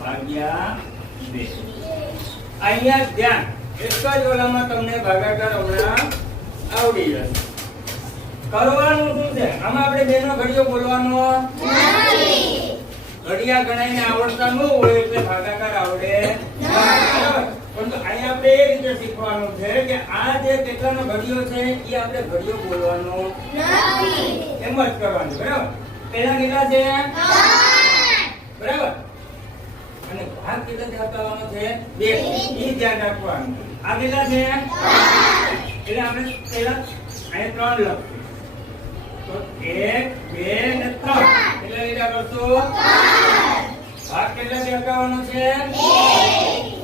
ભાગ્યા 2. અહીંયા ધ્યાન, એક જ ઓલામાં તમને ભાગાકાર હમણાં આવડી જશે. કરવાનું શું છે? આમાં આપણે બેનો ઘડિયો બોલવાનો નથી. ઘડિયા ગણાઈને આવડતા ન હોય એટલે ભાગાકાર આવડે બરાબર. પરંતુ અહીંયા આપણે એ રીતે શીખવાનું છે કે આ જે કેટલાનો ઘડિયો છે એ આપણે ઘડિયો બોલવાનો નથી, એમ જ કરવાનું. બરાબર. પહેલા કેટલા છે? બરાબર. અને ભાગ કેટલા આપવાનો છે? 2. એ ધ્યાન રાખવાનું. આ કેટલા છે? એટલે આપણે પહેલા અહીંયા 3 લખશું. તો 1 2 અને 3 એટલે લીધા કરશું. ભાગ કેટલા થી આપવાનો છે? 2.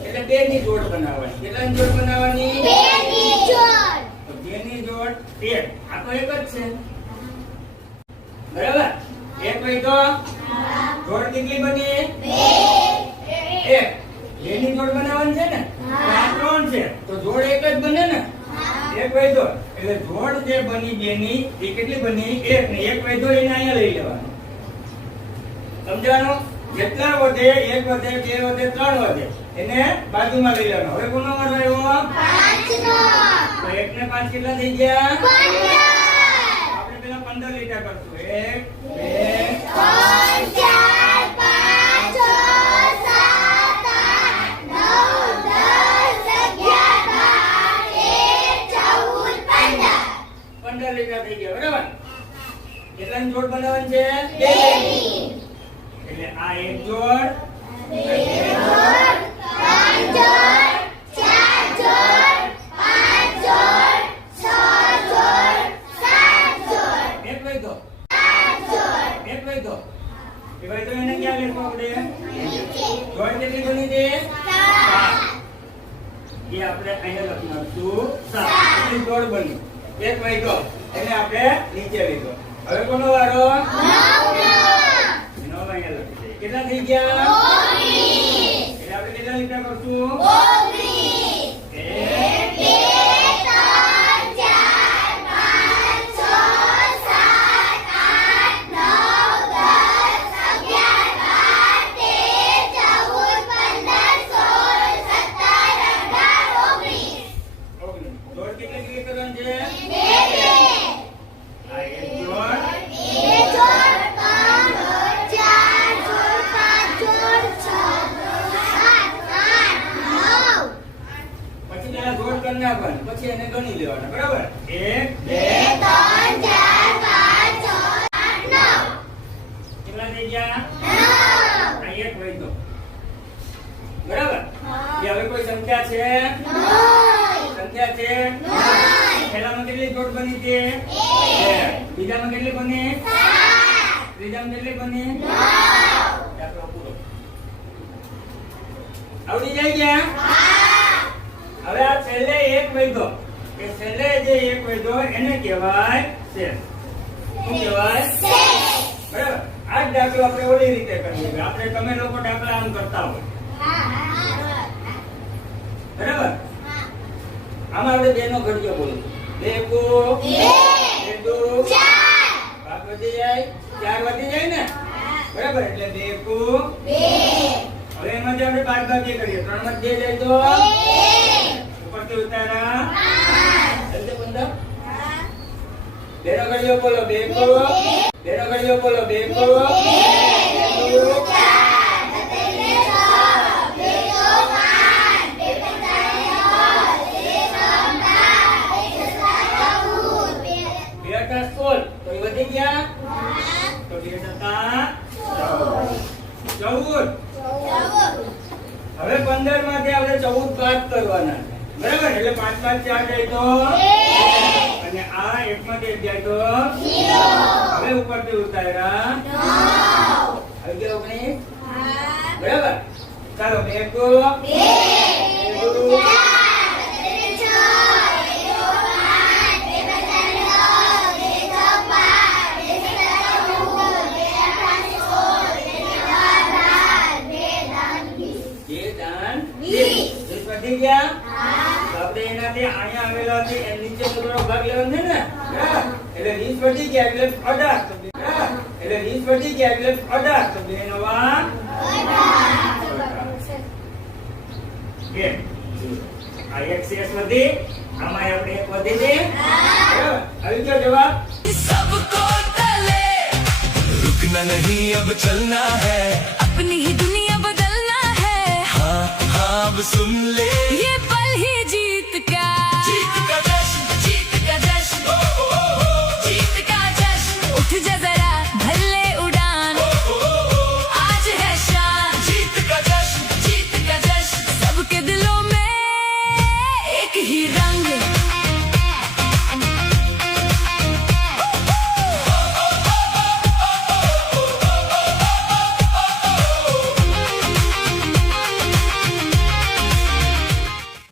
એટલે 2 ની જોડ બનાવવાની. કેટલાની જોડ બનાવવાની? 2 ની જોડ. તો 2 ની જોડ 1. આ તો એક જ છે. બરાબર. એક હોય તો જોડ કેટલી બની? 2. 2 ની જોડ બનાવવાની છે ને? આ 3 છે તો જોડ એક જ બને ને? એક વૈધો એટલે જોડ જે બની 2 ની એ કેટલી બની? 1 ને એક વૈધો એને અહીંયા લઈ લેવાનો. સમજાણો? જેટલા વધે 1 વધે 2 વધે 3 વધે એને બાજુમાં લઈ લેવાનો. હવે કોનો વારો આવ્યો? 5 નો. તો 1 ને 5 કેટલા થઈ ગયા? 15. આપણે પેલા 15 લીટા કરશું. 1 2 3 લીટા થઈ ગયા. બરાબર. કેટલાની જોડ બનાવવાની છે? 2 ની. એટલે આ એક જોડ, 2 જોડ, 3 જોડ, 4 જોડ, 5 જોડ, 6 જોડ, 7 જોડ. એક વૈધો. 8 જોડ. એક વૈધો. એ વૈધો એને ક્યાં લખવું આપણે? જોડ કેટલી બની છે? 7. એ આપણે અહીંયા લખી નાખશું 7. કેટલી જોડ બની? એક વૈધો એને આપણે નીચે લીધો. હવે કોનો વારો? 9 નો. 9 અહીંયા લખી દે. કેટલા થઈ ગયા? 19. એટલે આપણે કેટલા લીટા કરશું? 19. 1 2 પછી એને ગણી લેવાના. બરાબર. 1 2 3 4 5 6 7 8 9. કેટલા થઈ ગયા? 9. આ એક વૈધો. બરાબર. એ હવે કોઈ સંખ્યા છે? સંખ્યા છે? પહેલામાં કેટલી જોડ બની છે? 1. બીજામાં કેટલી બની? 7. ત્રીજામાં કેટલી બની? 9. દાખલો પૂરો. આવડી જાય ગયા? હવે આ છેલ્લે એક વૈધો, કે છેલ્લે જે એક વૈધો એને કહેવાય શેષ. શું કહેવાય? શેષ. બરાબર. આ જ દાખલો આપણે ઓલી રીતે કરીએ. આપણે તમે લોકો દાખલા આમ કરતા હોય. બરાબર. આમાં આપણે 2 નો ઘડિયો બોલું. 2 કો 2 2 4. ભાગ વધી જાય, 4 વધી જાય ને? બરાબર. એટલે 2 કો 2. હવે એમાં જે આપણે બાદબાકી કરીએ 3 માં 2 જાય તો 1. ઉપરથી ઉતારા 5. 15. 2 નો ઘડિયો બોલો. 2 કો 2 નો ઘડિયો બોલો. 2 કો 2 4. વધી ગયા તો 2 7 14. હવે 15 માંથી આપણે 14 બાદ કરવાના છે. બરાબર. એટલે 5 5 4 જાય તો 1 અને આ 1 માંથી 1 જાય તો 0. હવે ઉપરથી ઉતાર્યા 9. આવી ગયો 19. બરાબર. ચાલો 2 કો 2 4. વધી ગયા. આપણે એનાથી અહીંયા આવેલા છે એ નીચે થોડો ભાગ લેવાનો છે ને? એટલે 20 વધી ગયા એટલે 18. એટલે 20 વધી ગયા એટલે 18 તો 2 નવા 18 કેમ આ એક શેષ વધી આમાં આપણે એક વધી દે બરાબર આવી ગયો જવાબ सबको तले रुकना नहीं अब चलना है अपनी ही दुनिया बदलना है हाँ हाँ अब सुन ले ये